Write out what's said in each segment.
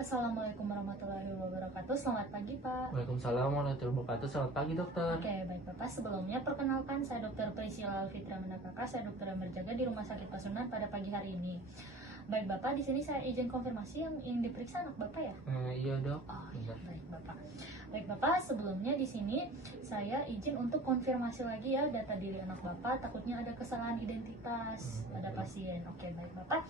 Assalamualaikum warahmatullahi wabarakatuh. Selamat pagi, Pak. Waalaikumsalam warahmatullahi wabarakatuh. Selamat pagi, dokter. Oke, baik Bapak. Sebelumnya perkenalkan, saya Dr. Priscilla Alfitra Menakaka, saya dokter yang berjaga di Rumah Sakit Pasundan pada pagi hari ini. Baik Bapak, di sini saya izin konfirmasi yang ingin diperiksa anak Bapak ya? Iya, dok. Oh iya, baik Bapak. Baik Bapak, sebelumnya di sini saya izin untuk konfirmasi lagi ya data diri anak Bapak. Takutnya ada kesalahan identitas pada pasien. Oke, baik Bapak.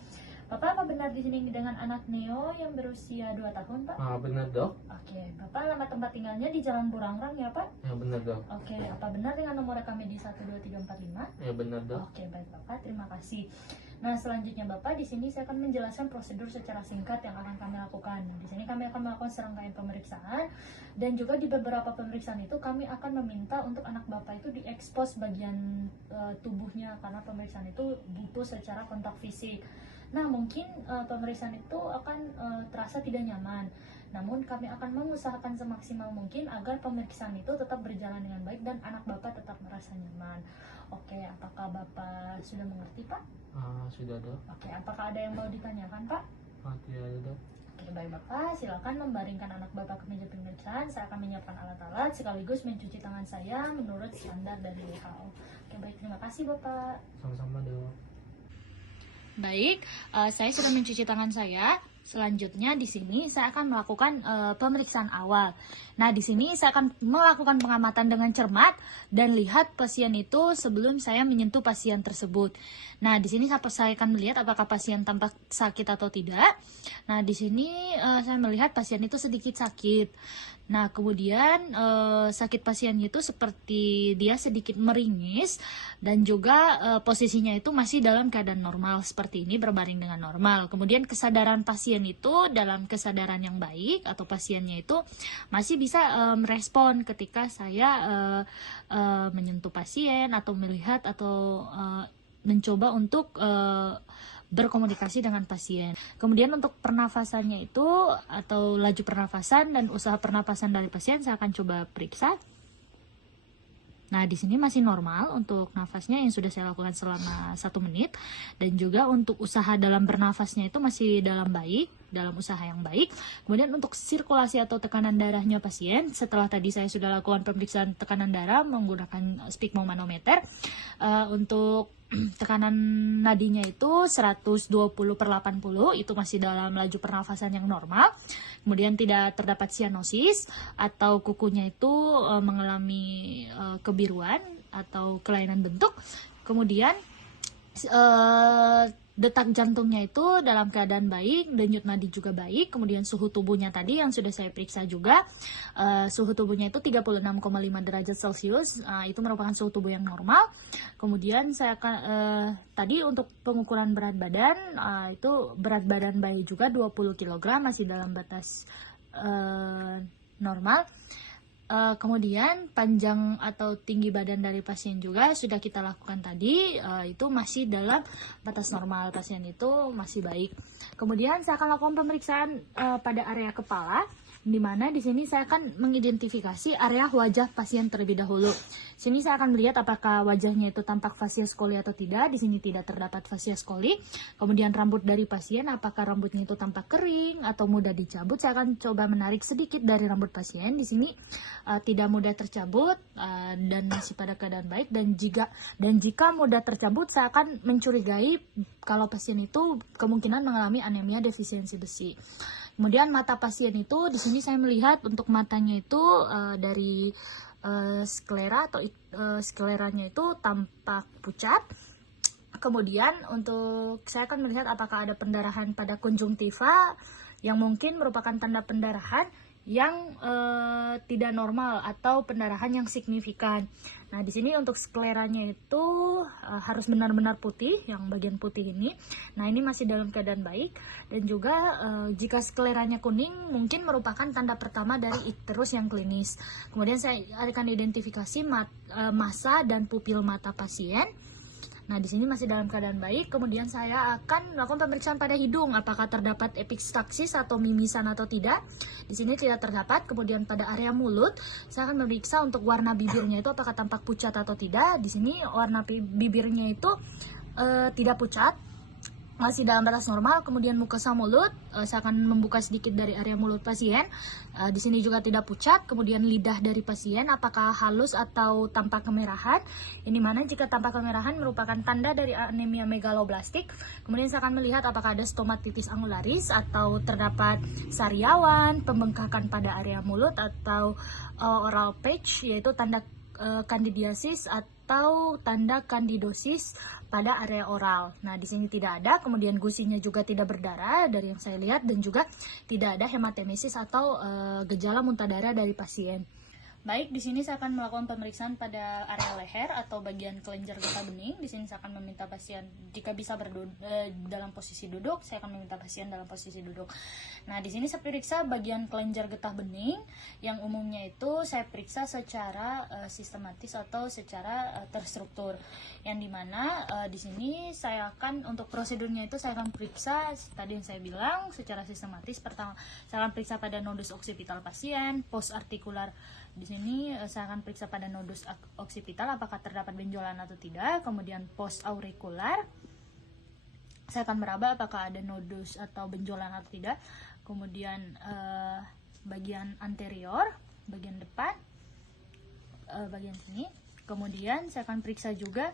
Bapak, apa benar di sini dengan anak Neo yang berusia 2 tahun, Pak? Benar, dok. Oke, Bapak alamat tempat tinggalnya di Jalan Burangrang ya, Pak? Ya, benar, dok. Oke, apa benar dengan nomor rekam medis 12345? Ya, benar, dok. Oke, baik Bapak, terima kasih. Nah, selanjutnya Bapak, di sini saya akan menjelaskan prosedur secara singkat yang akan kami lakukan. Di sini kami akan melakukan serangkaian pemeriksaan, dan juga di beberapa pemeriksaan itu kami akan meminta untuk anak Bapak itu diekspos bagian tubuhnya, karena pemeriksaan itu butuh secara kontak fisik. Nah, mungkin pemeriksaan itu akan terasa tidak nyaman. Namun kami akan mengusahakan semaksimal mungkin agar pemeriksaan itu tetap berjalan dengan baik dan anak Bapak tetap merasa nyaman. Oke, apakah Bapak sudah mengerti, Pak? Sudah, dok. Oke, apakah ada yang mau ditanyakan, Pak? Tidak ada, dok. Oke, baik Bapak, silakan membaringkan anak Bapak ke meja pemeriksaan. Saya akan menyiapkan alat-alat sekaligus mencuci tangan saya menurut standar dari WHO. Oke, baik, terima kasih Bapak. Sama-sama, dok. Baik, saya sudah mencuci tangan saya. Selanjutnya di sini saya akan melakukan pemeriksaan awal. Nah, di sini saya akan melakukan pengamatan dengan cermat dan lihat pasien itu sebelum saya menyentuh pasien tersebut. Nah, di sini saya akan melihat apakah pasien tampak sakit atau tidak. Nah, di sini saya melihat pasien itu sedikit sakit. Nah, kemudian sakit pasiennya itu seperti dia sedikit meringis dan juga posisinya itu masih dalam keadaan normal seperti ini, berbaring dengan normal. Kemudian kesadaran pasien itu dalam kesadaran yang baik atau pasiennya itu masih bisa merespon ketika saya menyentuh pasien atau melihat atau mencoba untuk berkomunikasi dengan pasien. Kemudian untuk pernafasannya itu atau laju pernafasan dan usaha pernafasan dari pasien saya akan coba periksa. Nah, di sini masih normal untuk nafasnya yang sudah saya lakukan selama 1 menit, dan juga untuk usaha dalam bernafasnya itu masih dalam usaha yang baik. Kemudian untuk sirkulasi atau tekanan darahnya pasien, setelah tadi saya sudah lakukan pemeriksaan tekanan darah menggunakan sphygmomanometer, untuk tekanan nadinya itu 120/80, itu masih dalam laju pernafasan yang normal. Kemudian tidak terdapat sianosis atau kukunya itu mengalami kebiruan atau kelainan bentuk. Kemudian detak jantungnya itu dalam keadaan baik, denyut nadi juga baik. Kemudian suhu tubuhnya tadi yang sudah saya periksa juga, suhu tubuhnya itu 36,5 derajat Celcius, itu merupakan suhu tubuh yang normal. Kemudian saya akan tadi untuk pengukuran berat badan, itu berat badan bayi juga 20 kg, masih dalam batas normal. Kemudian panjang atau tinggi badan dari pasien juga sudah kita lakukan tadi, itu masih dalam batas normal, pasien itu masih baik. Kemudian saya akan lakukan pemeriksaan pada area kepala, di mana di sini saya akan mengidentifikasi area wajah pasien terlebih dahulu. Sini saya akan melihat apakah wajahnya itu tampak facies scoli atau tidak. Di sini tidak terdapat facies scoli. Kemudian rambut dari pasien, apakah rambutnya itu tampak kering atau mudah dicabut. Saya akan coba menarik sedikit dari rambut pasien. Di sini tidak mudah tercabut dan masih pada keadaan baik. Dan jika mudah tercabut, saya akan mencurigai kalau pasien itu kemungkinan mengalami anemia defisiensi besi. Kemudian mata pasien itu, di sini saya melihat untuk matanya itu dari sklera atau skleranya itu tampak pucat. Kemudian untuk saya akan melihat apakah ada pendarahan pada konjungtiva yang mungkin merupakan tanda pendarahan yang tidak normal atau pendarahan yang signifikan. Nah, di sini untuk skleranya itu harus benar-benar putih, yang bagian putih ini. Nah, ini masih dalam keadaan baik. Dan juga jika skleranya kuning, mungkin merupakan tanda pertama dari icterus yang klinis. Kemudian saya akan identifikasi massa dan pupil mata pasien. Nah, di sini masih dalam keadaan baik. Kemudian saya akan melakukan pemeriksaan pada hidung, apakah terdapat epistaxis atau mimisan atau tidak. Di sini tidak terdapat. Kemudian pada area mulut, saya akan memeriksa untuk warna bibirnya itu apakah tampak pucat atau tidak. Di sini warna bibirnya itu tidak pucat. masih dalam batas normal. Kemudian mukosa mulut, saya akan membuka sedikit dari area mulut pasien. Di sini juga tidak pucat. Kemudian lidah dari pasien apakah halus atau tampak kemerahan. Ini mana jika tampak kemerahan merupakan tanda dari anemia megaloblastik. Kemudian saya akan melihat apakah ada stomatitis angularis atau terdapat sariawan, pembengkakan pada area mulut atau oral patch, yaitu tanda kandidiasis atau tanda kandidosis pada area oral. Nah, di sini tidak ada, kemudian gusinya juga tidak berdarah dari yang saya lihat, dan juga tidak ada hematemesis atau gejala muntah darah dari pasien. Baik, di sini saya akan melakukan pemeriksaan pada area leher atau bagian kelenjar getah bening. Di sini saya akan meminta pasien jika bisa dalam posisi duduk, saya akan meminta pasien dalam posisi duduk. Nah, di sini saya periksa bagian kelenjar getah bening yang umumnya itu saya periksa secara sistematis atau secara terstruktur. Yang dimana di sini saya akan untuk prosedurnya itu saya akan periksa tadi yang saya bilang secara sistematis. Pertama, saya akan periksa pada nodus oksipital pasien, post artikular. Di sini saya akan periksa pada nodus oksipital apakah terdapat benjolan atau tidak. Kemudian post aurikular, saya akan meraba apakah ada nodus atau benjolan atau tidak. Kemudian bagian anterior, bagian depan, bagian sini. Kemudian saya akan periksa juga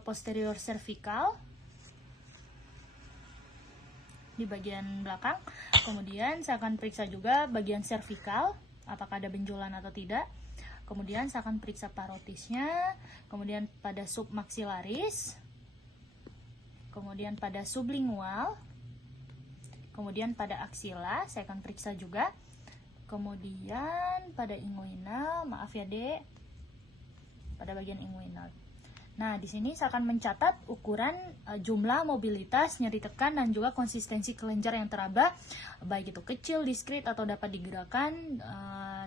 posterior cervical di bagian belakang. Kemudian saya akan periksa juga bagian cervical apakah ada benjolan atau tidak. Kemudian saya akan periksa parotisnya, kemudian pada submaxillaris, kemudian pada sublingual, kemudian pada aksila saya akan periksa juga, kemudian pada inguinal, maaf ya Dek, pada bagian inguinal. Nah, di sini saya akan mencatat ukuran jumlah, mobilitas, nyeri tekan, dan juga konsistensi kelenjar yang teraba, baik itu kecil, diskrit, atau dapat digerakkan.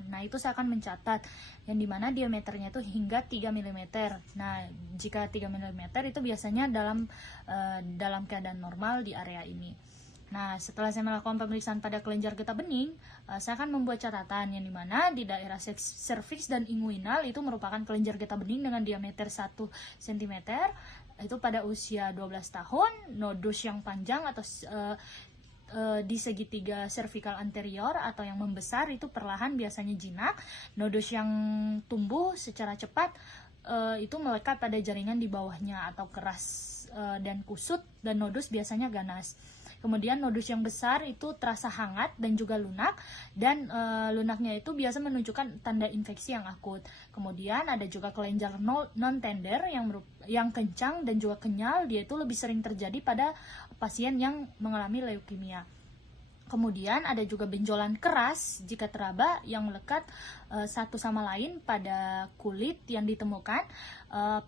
Nah, itu saya akan mencatat, yang dimana diameternya itu hingga 3 mm. Nah, jika 3 mm itu biasanya dalam keadaan normal di area ini. Nah, setelah saya melakukan pemeriksaan pada kelenjar getah bening, saya akan membuat catatan yang dimana di daerah cervix dan inguinal itu merupakan kelenjar getah bening dengan diameter 1 cm. Itu pada usia 12 tahun, nodus yang panjang atau di segitiga cervical anterior atau yang membesar itu perlahan biasanya jinak. Nodus yang tumbuh secara cepat itu melekat pada jaringan di bawahnya atau keras dan kusut, dan nodus biasanya ganas. Kemudian nodus yang besar itu terasa hangat dan juga lunak, dan lunaknya itu biasa menunjukkan tanda infeksi yang akut. Kemudian ada juga kelenjar non-tender yang kencang dan juga kenyal, dia itu lebih sering terjadi pada pasien yang mengalami leukemia. Kemudian ada juga benjolan keras jika teraba yang melekat satu sama lain pada kulit yang ditemukan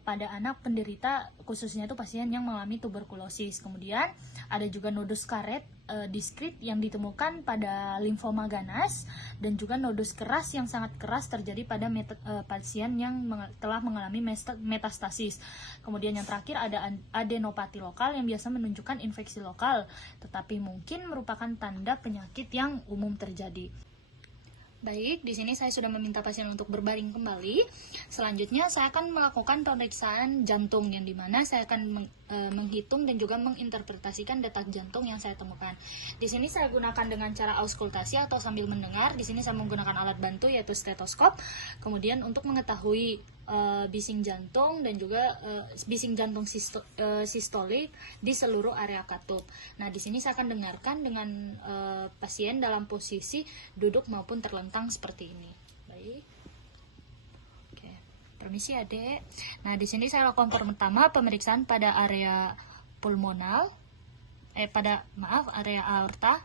pada anak penderita, khususnya itu pasien yang mengalami tuberkulosis. Kemudian ada juga nodus karet diskrit yang ditemukan pada limfoma ganas, dan juga nodus keras yang sangat keras terjadi pada pasien yang telah mengalami metastasis. Kemudian yang terakhir ada adenopati lokal yang biasa menunjukkan infeksi lokal, tetapi mungkin merupakan tanda penyakit yang umum terjadi. Baik, di sini saya sudah meminta pasien untuk berbaring kembali. Selanjutnya saya akan melakukan pemeriksaan jantung, yang dimana saya akan menghitung dan juga menginterpretasikan detak jantung yang saya temukan. Di sini saya gunakan dengan cara auskultasi atau sambil mendengar. Di sini saya menggunakan alat bantu yaitu stetoskop. Kemudian untuk mengetahui bising jantung dan juga bising jantung sistolik di seluruh area katup. Nah, di sini saya akan dengarkan dengan pasien dalam posisi duduk maupun terlentang seperti ini. Baik. Oke. Permisi Adek. Nah, di sini saya lakukan pertama pemeriksaan pada area pulmonal, area aorta.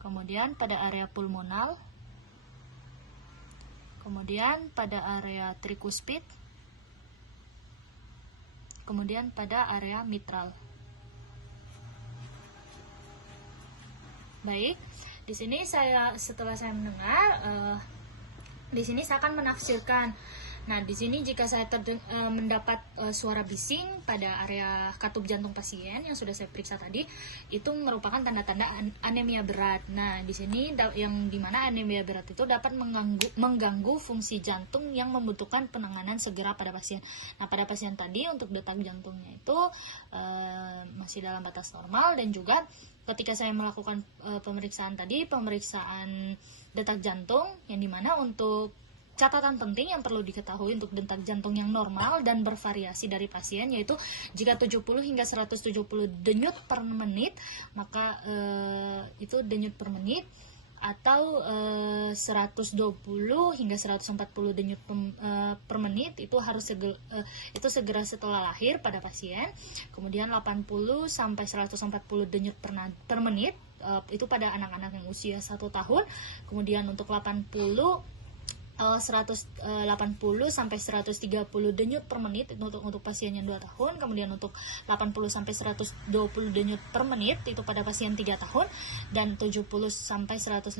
Kemudian pada area pulmonal. Kemudian pada area trikuspid, kemudian pada area mitral. Baik, di sini setelah saya mendengar, di sini saya akan menafsirkan Nah, di sini jika saya mendapat suara bising pada area katup jantung pasien yang sudah saya periksa tadi, itu merupakan tanda-tanda anemia berat. Nah, di sini yang dimana anemia berat itu dapat mengganggu fungsi jantung yang membutuhkan penanganan segera pada pasien. Nah, pada pasien tadi untuk detak jantungnya itu masih dalam batas normal, dan juga ketika saya melakukan pemeriksaan detak jantung, yang dimana untuk catatan penting yang perlu diketahui untuk detak jantung yang normal dan bervariasi dari pasien, yaitu jika 70 hingga 170 denyut per menit, maka itu denyut per menit, atau 120 hingga 140 denyut per menit itu harus segera setelah lahir pada pasien. Kemudian 80 sampai 140 denyut per menit itu pada anak-anak yang usia 1 tahun. Kemudian untuk 180 sampai 130 denyut per menit itu untuk pasien yang 2 tahun. Kemudian untuk 80 sampai 120 denyut per menit itu pada pasien 3 tahun, dan 70 sampai 115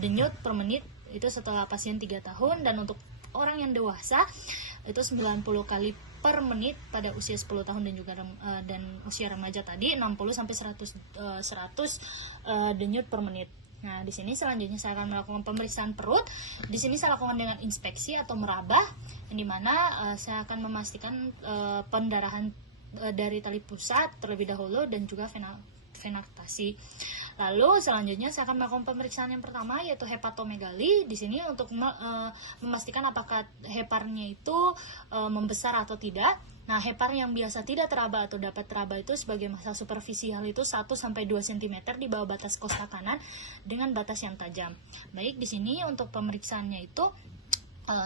denyut per menit itu setelah pasien 3 tahun. Dan untuk orang yang dewasa itu 90 kali per menit pada usia 10 tahun dan juga dan usia remaja tadi 60 sampai 100 denyut per menit. Nah, di sini selanjutnya saya akan melakukan pemeriksaan perut. Di sini saya lakukan dengan inspeksi atau merabah, yang dimana saya akan memastikan pendarahan dari tali pusat terlebih dahulu dan juga venaktasi. Lalu selanjutnya saya akan melakukan pemeriksaan yang pertama, yaitu hepatomegali. Di sini untuk memastikan apakah heparnya itu membesar atau tidak. Nah, hepar yang biasa tidak teraba atau dapat teraba itu sebagai massa superficial itu 1 sampai 2 cm di bawah batas kosta kanan dengan batas yang tajam. Baik, di sini untuk pemeriksaannya itu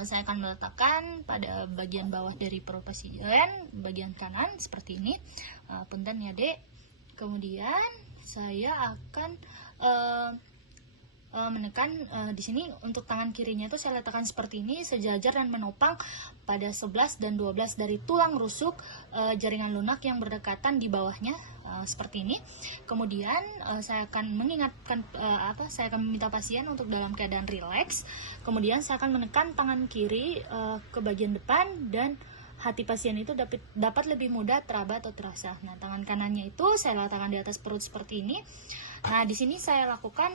saya akan meletakkan pada bagian bawah dari perut pasien, bagian kanan seperti ini. Punten ya, Dek. Kemudian saya akan menekan di sini untuk tangan kirinya itu saya letakkan seperti ini, sejajar dan menopang pada 11 dan 12 dari tulang rusuk jaringan lunak yang berdekatan di bawahnya, seperti ini. Kemudian saya akan mengingatkan saya akan meminta pasien untuk dalam keadaan rileks. Kemudian saya akan menekan tangan kiri ke bagian depan, dan hati pasien itu dapat lebih mudah teraba atau terasa. Nah, tangan kanannya itu saya letakkan di atas perut seperti ini. Nah, di sini saya lakukan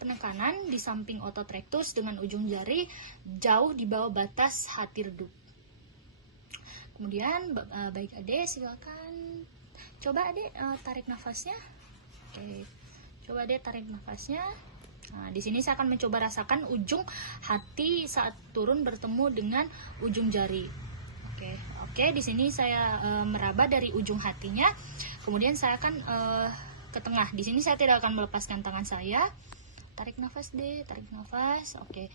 penekanan di samping otot rektus dengan ujung jari jauh di bawah batas hati redup. Kemudian baik Ade, silakan coba Ade tarik nafasnya. Oke, coba Ade tarik nafasnya. Nah, di sini saya akan mencoba rasakan ujung hati saat turun bertemu dengan ujung jari. Oke, di sini saya meraba dari ujung hatinya. Kemudian saya akan ke tengah. Di sini saya tidak akan melepaskan tangan saya. Tarik nafas deh, tarik nafas. Oke.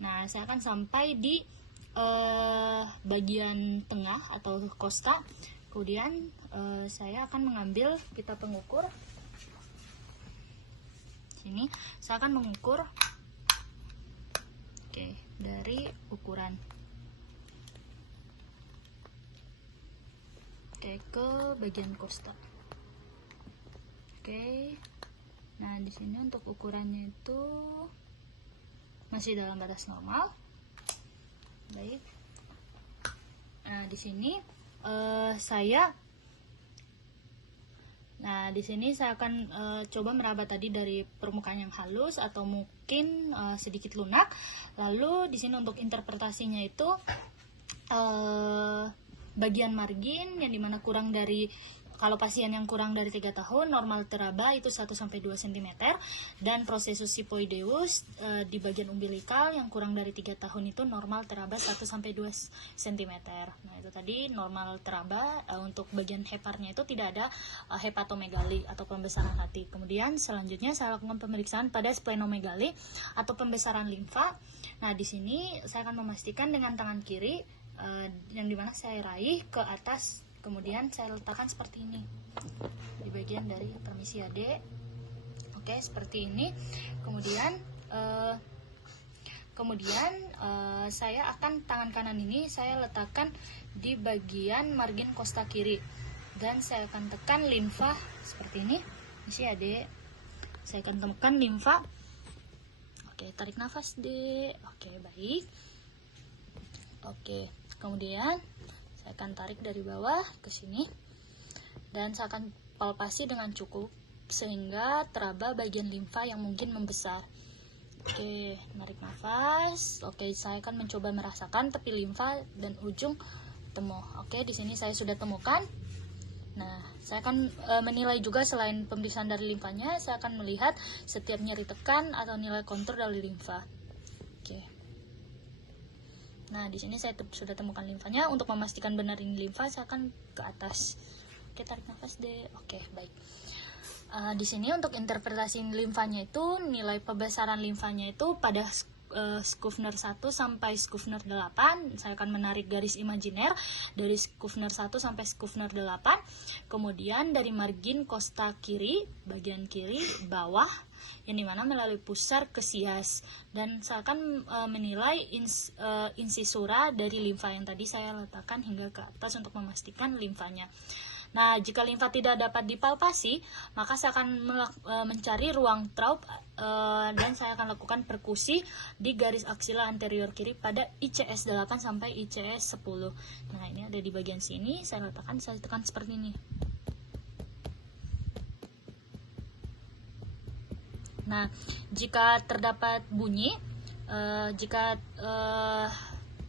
Nah, saya akan sampai di bagian tengah atau kosta. Kemudian saya akan mengambil pita pengukur. Sini saya akan mengukur. Oke, dari ukuran. Oke, ke bagian kosta. Oke. Nah, di sini untuk ukurannya itu masih dalam batas normal. Baik. Nah, di sini saya akan coba meraba tadi dari permukaan yang halus atau mungkin sedikit lunak. Lalu di sini untuk interpretasinya itu bagian margin yang dimana kurang dari, kalau pasien yang kurang dari 3 tahun normal teraba itu 1 sampai 2 cm, dan prosesus sipoideus di bagian umbilikal yang kurang dari 3 tahun itu normal teraba 1 sampai 2 cm. Nah, itu tadi normal teraba. Untuk bagian heparnya itu tidak ada hepatomegali atau pembesaran hati. Kemudian selanjutnya saya lakukan pemeriksaan pada splenomegali atau pembesaran limfa. Nah, di sini saya akan memastikan dengan tangan kiri yang dimana saya raih ke atas. Kemudian saya letakkan seperti ini di bagian dari permisi Ade. Oke, seperti ini. Kemudian saya akan tangan kanan ini saya letakkan di bagian margin kosta kiri, dan saya akan tekan limfa seperti ini. Permisi Ade. Saya akan tekan limfa. Oke, tarik nafas deh. Oke, baik. Oke, kemudian saya akan tarik dari bawah ke sini dan saya akan palpasi dengan cukup sehingga teraba bagian limfa yang mungkin membesar. Oke, narik nafas. Oke, saya akan mencoba merasakan tepi limfa dan ujung temu. Oke, di sini saya sudah temukan. Nah, saya akan menilai juga selain pemeriksaan dari limfanya, saya akan melihat setiap nyeri tekan atau nilai kontur dari limfa. Oke. Nah, di sini saya sudah temukan limfanya. Untuk memastikan benar ini limfa, saya akan ke atas. Oke, tarik nafas deh. Oke, baik. Di sini untuk interpretasi limfanya itu, nilai pembesaran limfanya itu pada Skufner 1 sampai Skufner 8. Saya akan menarik garis imajiner dari Skufner 1 sampai Skufner 8. Kemudian dari margin kosta kiri, bagian kiri bawah, yang dimana melalui pusar ke sias. Dan saya akan menilai insisura dari limfa yang tadi saya letakkan hingga ke atas untuk memastikan limfanya. Nah, jika limfa tidak dapat dipalpasi, maka saya akan mencari ruang Traub dan saya akan lakukan perkusi di garis aksila anterior kiri pada ICS 8 sampai ICS 10. Nah, ini ada di bagian sini, saya letakkan, saya tekan seperti ini. Nah, jika terdapat bunyi,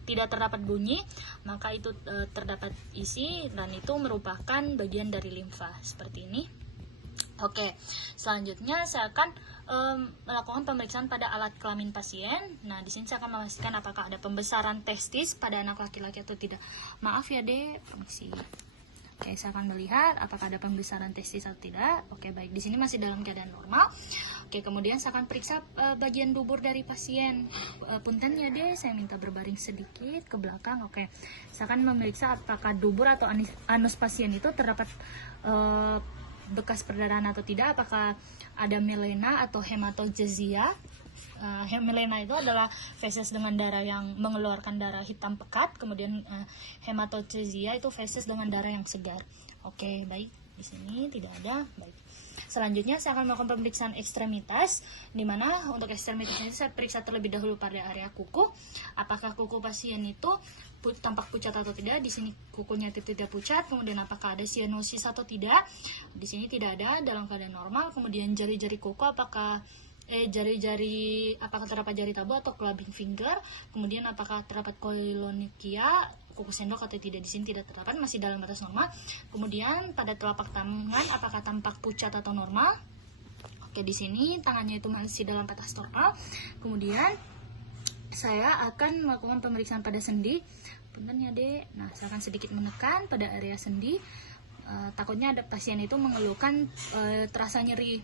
tidak terdapat bunyi, maka itu terdapat isi dan itu merupakan bagian dari limfa seperti ini. Oke, selanjutnya saya akan melakukan pemeriksaan pada alat kelamin pasien. Nah, di sini saya akan memastikan apakah ada pembesaran testis pada anak laki-laki atau tidak. Maaf ya, Dek, permisi. Oke, saya akan melihat apakah ada pembesaran testis atau tidak. Oke, baik. Di sini masih dalam keadaan normal. Oke, kemudian saya akan periksa bagian dubur dari pasien. Punten ya deh, saya minta berbaring sedikit ke belakang. Oke, saya akan memeriksa apakah dubur atau anus pasien itu terdapat bekas perdarahan atau tidak. Apakah ada melena atau hematogezia. Melena itu adalah feses dengan darah yang mengeluarkan darah hitam pekat, kemudian hematogezia itu feses dengan darah yang segar. Oke, baik. Di sini tidak ada. Baik. Selanjutnya saya akan melakukan pemeriksaan ekstremitas, di mana untuk ekstremitas ini saya periksa terlebih dahulu pada area kuku. Apakah kuku pasien itu tampak pucat atau tidak? Di sini kukunya tidak pucat. Kemudian apakah ada sianosis atau tidak? Di sini tidak ada, dalam keadaan normal. Kemudian jari-jari kuku apakah terdapat jari tabu atau clubbing finger. Kemudian apakah terdapat koilonychia, kuku sendok atau tidak? Di sini tidak terdapat, masih dalam batas normal. Kemudian pada telapak tangan apakah tampak pucat atau normal? Oke, di sini tangannya itu masih dalam batas normal. Kemudian saya akan melakukan pemeriksaan pada sendi. Punten ya, Dek. Nah, saya akan sedikit menekan pada area sendi. Takutnya ada pasien itu mengeluhkan terasa nyeri.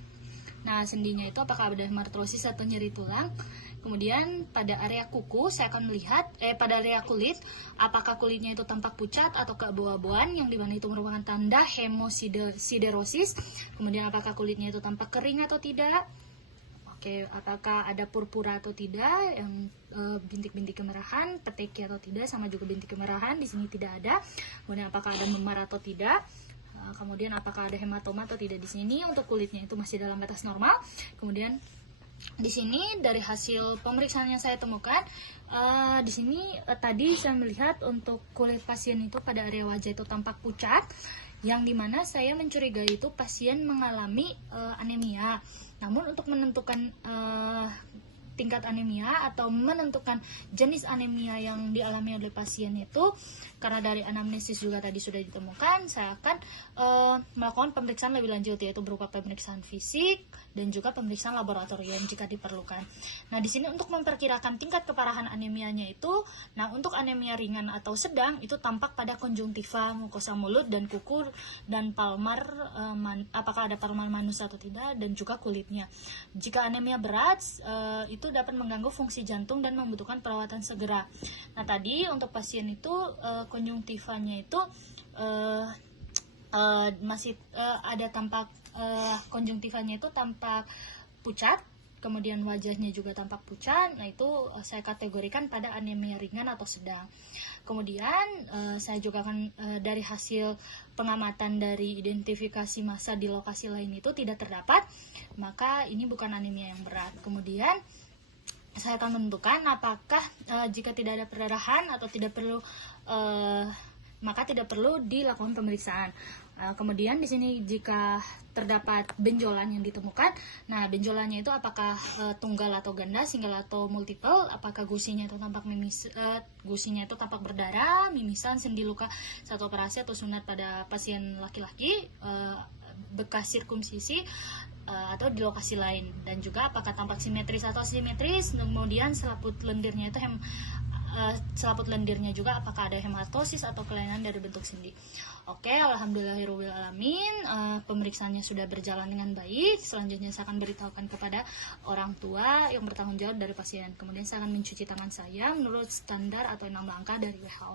Nah, sendinya itu apakah ada hemartrosis atau nyeri tulang. Kemudian pada area kuku saya akan melihat pada area kulit apakah kulitnya itu tampak pucat atau keabu-abuan, yang dimana itu merupakan tanda hemosiderosis. Kemudian apakah kulitnya itu tampak kering atau tidak. Oke, apakah ada purpura atau tidak, yang bintik-bintik kemerahan, peteki atau tidak, sama juga bintik kemerahan, di sini tidak ada. Kemudian apakah ada memar atau tidak. Kemudian apakah ada hematoma atau tidak. Di sini untuk kulitnya itu masih dalam batas normal. Kemudian di sini dari hasil pemeriksaan yang saya temukan, di sini tadi saya melihat untuk kulit pasien itu pada area wajah itu tampak pucat, yang dimana saya mencurigai itu pasien mengalami anemia. Namun untuk menentukan tingkat anemia atau menentukan jenis anemia yang dialami oleh pasien itu, karena dari anamnesis juga tadi sudah ditemukan, saya akan melakukan pemeriksaan lebih lanjut, yaitu berupa pemeriksaan fisik dan juga pemeriksaan laboratorium jika diperlukan. Nah, di sini untuk memperkirakan tingkat keparahan anemianya itu, nah untuk anemia ringan atau sedang itu tampak pada konjungtiva, mukosa mulut dan kuku dan palmar, apakah ada palmar manus atau tidak, dan juga kulitnya. Jika anemia berat itu dapat mengganggu fungsi jantung dan membutuhkan perawatan segera. Nah, tadi untuk pasien itu konjungtivanya itu masih ada tampak konjungtivanya itu tampak pucat, kemudian wajahnya juga tampak pucat. Nah, itu saya kategorikan pada anemia ringan atau sedang. Kemudian saya juga akan dari hasil pengamatan dari identifikasi massa di lokasi lain itu tidak terdapat, maka ini bukan anemia yang berat. Kemudian saya akan menentukan apakah jika tidak ada perdarahan atau tidak perlu maka tidak perlu dilakukan pemeriksaan. Kemudian di sini jika terdapat benjolan yang ditemukan, nah benjolannya itu apakah tunggal atau ganda, single atau multiple, apakah gusinya itu tampak gusinya itu tampak berdarah, mimisan, sendi luka saat operasi atau sunat pada pasien laki-laki, bekas sirkumsisi atau di lokasi lain, dan juga apakah tampak simetris atau asimetris, kemudian selaput lendirnya itu selaput lendirnya juga apakah ada hematosis atau kelainan dari bentuk sendi. Oke, alhamdulillahirabbil alamin, pemeriksaannya sudah berjalan dengan baik. Selanjutnya saya akan beritahukan kepada orang tua yang bertanggung jawab dari pasien. Kemudian saya akan mencuci tangan saya menurut standar atau 6 langkah dari WHO.